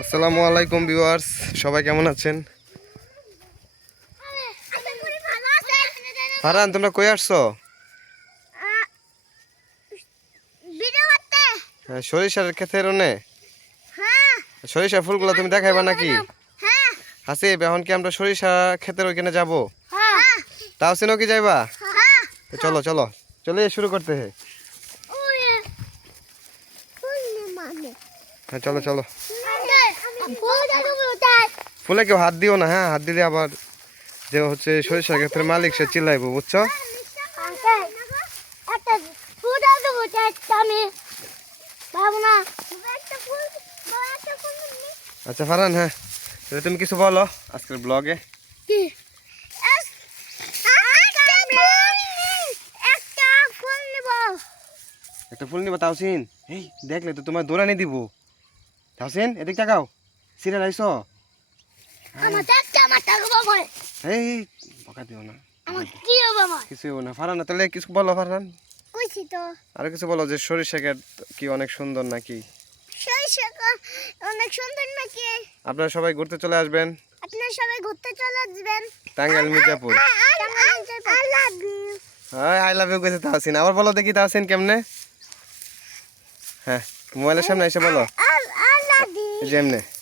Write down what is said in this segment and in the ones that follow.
আসসালামু আলাইকুম ভিউয়ার্স সবাই কেমন আছেন? ফারহান তোমরা কই আসছো? হ্যাঁ, সরিষার ক্ষেতের ওনে? সরিষা ফুলগুলো তুমি দেখাইবা নাকি? হাসিব এখন কি আমরা সরিষা ক্ষেতের ওইখানে যাব? তাও সিনো কি যাইবা চলো চলো চলে শুরু করতে হ্যাঁ চলো চলো। ফুলে কেউ হাত দিও না হ্যাঁ? হাত দিলে আবার যে হচ্ছে সরিষা ক্ষেতের মালিক সে চিল্লাইবো বুঝছ? আচ্ছা ফারহান হ্যাঁ। তাহলে তুমি কিছু বলো আজকের ব্লগে। একটা ফুল নিবা তাওসিন। এই দেখলে তো তোমার দৌড়ানি দিব। তাওসিন এদিক তাকাও। সিরিয়াল আইসো এই বকা দিও না কিছু হব না ফারহান তাহলে কিছু বলো ফারহান আর কিছু বলো যে সরিষা কি অনেক সুন্দর নাকি অনেক সুন্দর নাকি আপনারা সবাই ঘুরতে চলে আসবেন আপনার সবাই ঘুরতে চলে আসবেন টাঙ্গাইল মির্জাপুর. হ্যাঁ আই লাভ ইউ কইছে তাহসিন আবার বলো দেখি তাহসিন কেমনে হ্যাঁ মোবাইলের সামনে এসে বলো I,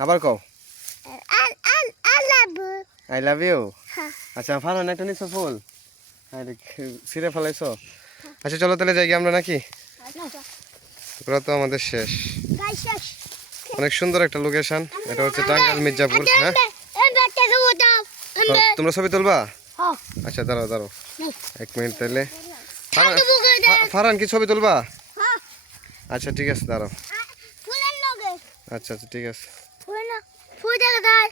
আবার কও। I love you. আচ্ছা ফারহান একটা নিছো ফুল? সিরে ফেলাইছো? আচ্ছা চলো তাহলে যাই আমরা নাকি? ওরা তো আমাদের শেষ। অনেক সুন্দর একটা লোকেশন এটা হচ্ছে টাঙ্গাইল মির্জাপুর হ্যাঁ? তোমরা ছবি তুলবা? আচ্ছা দাঁড়াও দাঁড়াও। এক মিনিট তাহলে ফারহান আগে বুকে দে ফা- ফারহান কি ছবি তুলবা? আচ্ছা ঠিক আছে দাঁড়াও। আচ্ছা আচ্ছা ঠিক আছে। ফুল না ফুল দেখে দাই